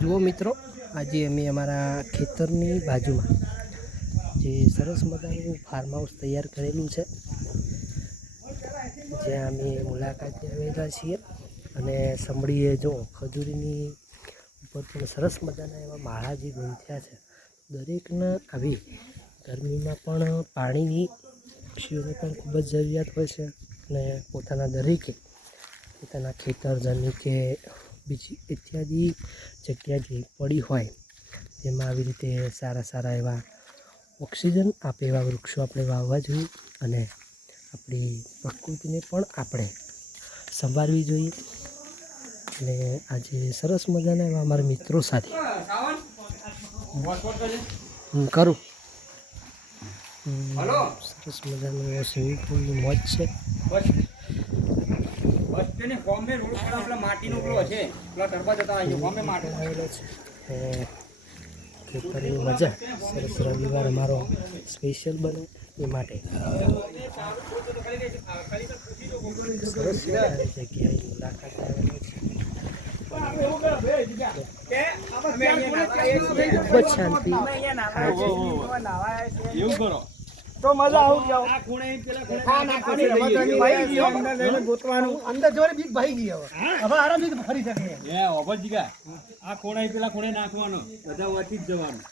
જુઓ મિત્રો, આજે અમે અમારા ખેતરની બાજુમાં જે સરસ મજાનું ફાર્મ હાઉસ તૈયાર કરેલું છે, જ્યાં અમે મુલાકાતે આવેલા છીએ. અને સમડીએ જો ખજૂરીની ઉપર પણ સરસ મજાના એવા માળા જે ગુંથ્યા છે. દરેકને આવી ગરમીમાં પણ પાણીની પક્ષીઓને પણ ખૂબ જ જરૂરિયાત હોય છે. અને પોતાના દરેકે પોતાના ખેતર જમીન કે બીજી ઇત્યાદિ જગ્યા જે પડી હોય તેમાં આવી રીતે સારા સારા એવા ઓક્સિજન આપે એવા વૃક્ષો આપણે વાવવા જોઈએ. અને આપણી પ્રકૃતિને પણ આપણે સંભાળવી જોઈએ. અને આજે સરસ મજાના એવા અમારા મિત્રો સાથે કરું સરસ મજાનું સ્વિમિંગ પુલની મોજ છે. ખેતરની મજા સરસ રવિવાર અમારો સ્પેશિયલ બને એ માટે સરસ જગ્યાએ મુલાકાત આવેલો છે. ખૂબ જ શાંતિ થાય છે. એવું કરો તો મજા આવું જાવ. આ ખૂણે પેલા ગોતવાનું અંદર જોડે બીક ભાઈ ગઈ હવે આરામથી ફરી શકે. એ ઓબજીગા આ ખૂણે પેલા ખૂણે નાખવાનો, બધા વટી જ જવાનું.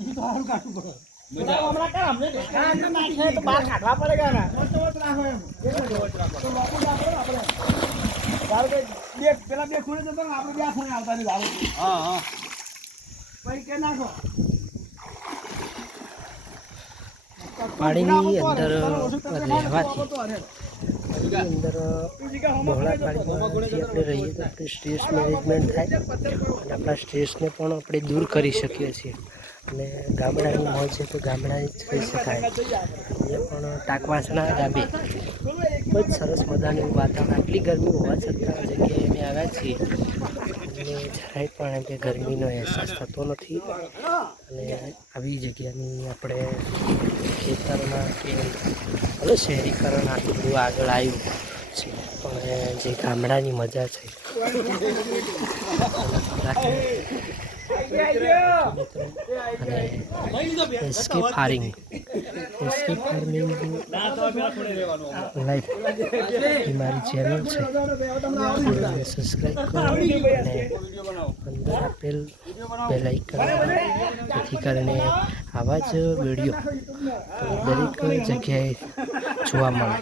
ઈ તો હારું કાઢવું પડે. મજા હમણાં કામ અમને નાખે તો બહાર કાઢવા પડેગા ના. તો રાખો એમ. તો લોકો રાખો આપણે. ધારો કે પેલા બે ખૂણે જતો ને આપણે બે ખૂણે આવતા ને ધારો. હા હા પછી કે નાખો. પાણીની અંદર રહેવાથી અંદર બહોળા પાણીમાં જે આપણે રહીએ તો આપણે સ્ટ્રેસ મેનેજમેન્ટ થાય અને આપણા સ્ટ્રેસને પણ આપણે દૂર કરી શકીએ છીએ. અને ગામડાની મોજ છે તો ગામડાની જ કહી શકાય. એ પણ ટાંકવાસણા ગામે ખૂબ જ સરસ મજાનું વાતાવરણ. આટલી ગરમી હોવા છતાં જગ્યાએ અમે આવ્યા છીએ અને જરાય પણ એમ કે ગરમીનો અહેસાસ થતો નથી. અને આવી જગ્યાની આપણે ખેતરમાં કે ભલે શહેરીકરણ આટલું બધું આગળ આવ્યું છે, પણ જે ગામડાની મજા છે અને એસ્કેપ ફાર્મિંગ લાઈફ એ મારી ચેનલ છે. સબસ્ક્રાઈબ કરો અને અંદર આપેલ બેલ આઇકન જેથી કરીને આવા જ વિડીયો દરેક જગ્યાએ જોવા મળે.